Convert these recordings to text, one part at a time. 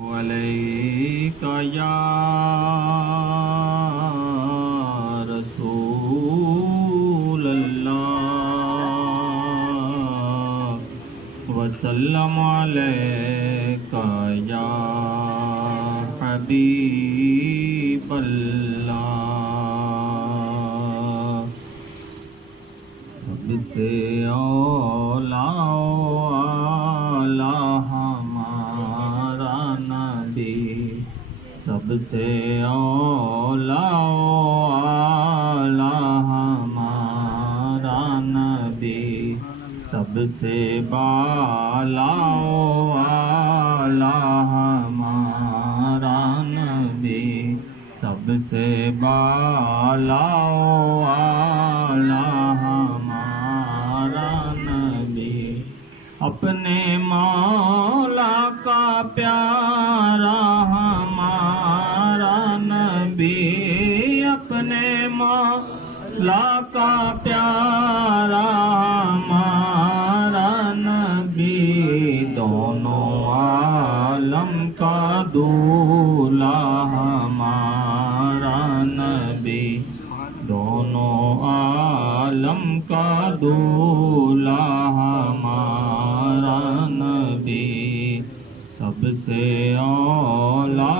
علیک یا رسول اللہ وسلم علیک یا حبیب اللہ سب سے اولا ہمارا نبی سب سے اولا ہمارا نبی سب سے بالا ہمارا نبی سب سے بالا ہمارا نبی اپنے مولا کا پیارا ہمارا نبی اپنے مولا کا پیارا ہمارا نبی دونوں عالم کا دولا ہمارا نبی دونوں عالم کا دولا ہمارا نبی سب سے اولا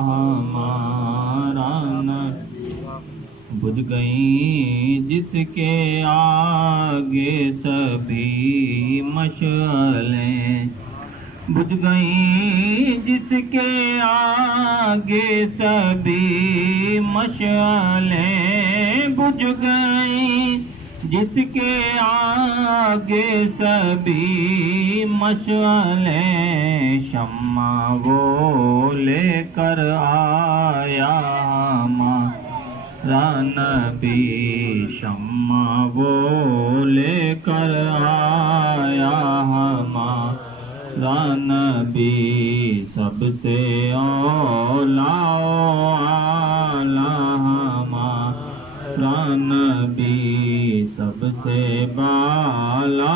ہمارا نبی بجھ گئیں جس کے آگے سبھی مشعلیں بجھ گئیں جس کے آگے سبھی مشعلیں بجھ گئیں جس کے آگے سبھی مشعلیں شمع وہ لے کر آیا ہمارا نبی شمع وہ لے کر آیا ہمارا نبی سب سے اولا ہمارا نبی سب سے بالا